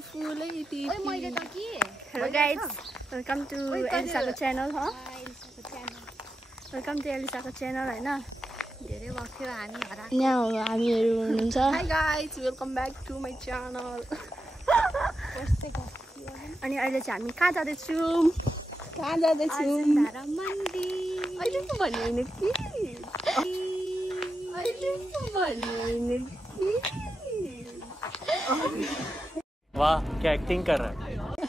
फुलै टिपी ओइ मैले त के हेलो गाइज वेलकम टु एलिसाको च्यानल हो वेलकम टु एलिसाको च्यानल हैन धेरै वक्यो हामी हरा यहाँ हो हामीहरू हुनुहुन्छ hi guys welcome back to my channel अनि अहिले चाहिँ हामी कहाँ जाँदैछौँ कहाँ जाँदैछौँ धारा मन्दिर अहिले पो भन्नु होइन कि अहिले पो भन्नु होइन कि वाह क्या एक्टिंग कर रहा है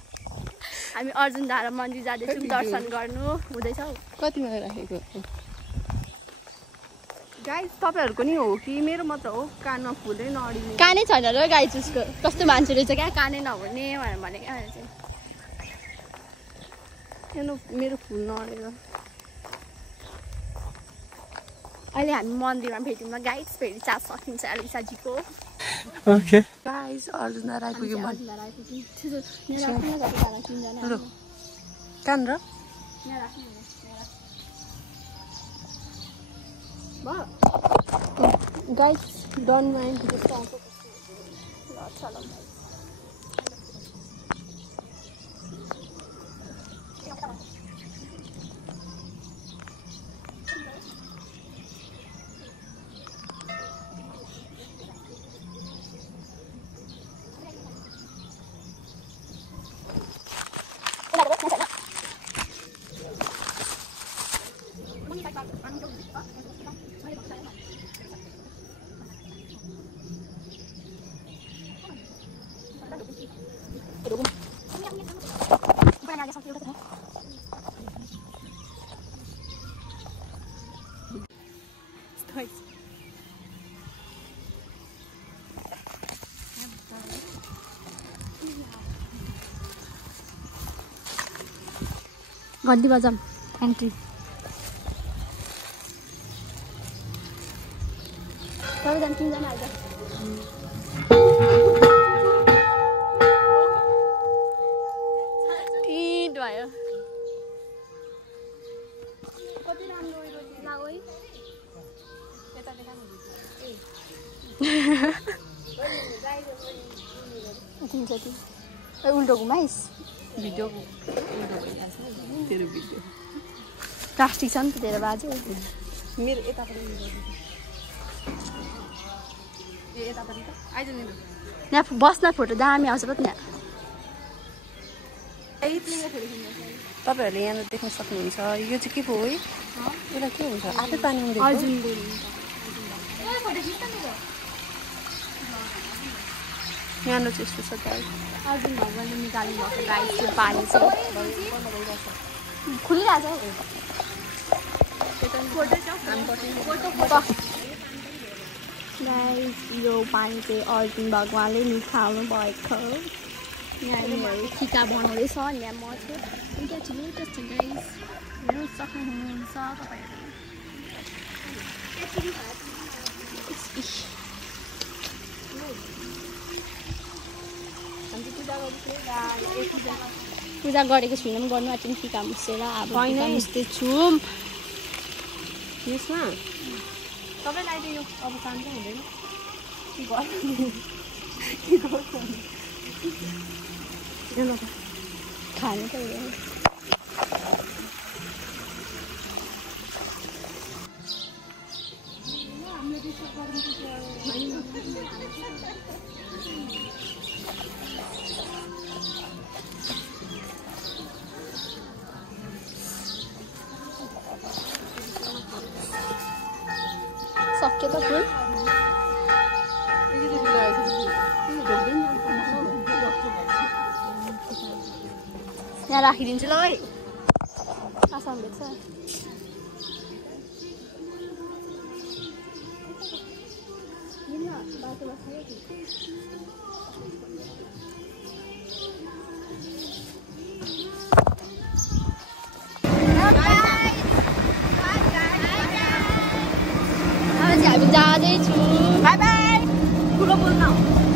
हामी अर्जुन धारा मन्दिर जाँदैछौँ दर्शन गर्नु हुँदैछ कतिमा राखेको गाइज तपाईँहरूको नि हो कि मेरो मात्र हो कानमा फुलै नअडिने कानै छैन र गाई उसको कस्तो मान्छे रहेछ क्या कानै नहुने भनेर क्या चाहिँ हेर्नु मेरो फुल नअडेर अहिले हामी मन्दिरमा भेट्यौँ न गाइज फेरि चार्ज सकिन्छ एलिसाजीको ओके गाइज अर्जुन आइपुग्यो कहाँ र गाइज डन माइन्ड जस्तो आउँछ घन्टी बजाम एन्ट्री सबैजना तिनजना आइज टिट भयो कति राम्रो ला ओइ उल्टो घुमाइस् भिडियो उल्टो भइरहेछ तेरो भिडियो प्लास्टिक छ नि त तेरो बाजे मेरो यतापट्टि ए यतापट्टि त आइज नि यहाँ बस्न फोटो दामी आउँछ पो त यहाँ तपाईँहरूले यहाँनिर देख्न सक्नुहुन्छ यो चाहिँ के पो हो है यसलाई के हुन्छ आफै पानी आउँदैछ यहाँनिर चाहिँ यस्तो छ गाई अर्जुन भगवान्ले निकाल्नु भएको गाई त्यो पानी चाहिँ खुलिरहेछ गाइस यो पानी चाहिँ अर्जुन भगवान्ले निकाल्नु भएको नानीहरू टिका बनाउँदैछ अनि यहाँ म चाहिँ क्या छु त्यस्तो गाइस हेर्नु सक्नुहुन्छ पूजा गरेको छुइनँ पनि गर्नु आँटेँ टिका मुसेर अब टिका मुस्दैछु यसमा तपाईँलाई त यो अब काम चाहिँ हुँदैन खानु त सक्यो त फुल यहाँ राखिदिन्छु ल है आसाम भेट्छ हामी जाँदैछु बाई बाई ठुलो बोल्न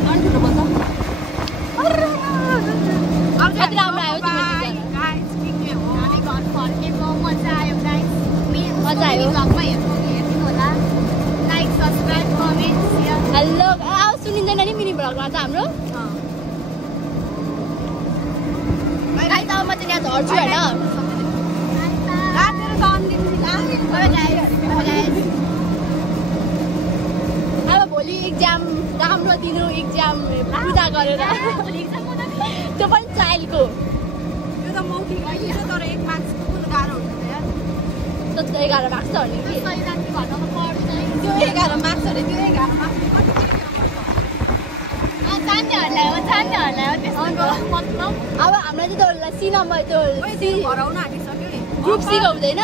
अनि ठुलो बोल्छ कति राम्रो आयो मजा आयो गाइस मजा आयो भ्लगमा हेर्नु होला like subscribe comment share hello सुनिँदैन नि मिनी भ्लगमा त हाम्रो झर्छु होइन अब भोलि इक्जाम राम्रो दिनु इक्जाम पूजा गरेर त्यो पनि ट्रायलको त्यो त मौखिक अहिले छ तर 1 मार्क्सको पनि गाह्रो हुन्छ यार त्यो 11 मार्क्स छ भने कि त्यो 11 मार्क्स अरे त्यो 11 मार्क्स अब हामीलाई चाहिँ त्यो C नम्बर त्यो भराउन आँटिसक्यो नि ग्रुप C को हुँदैन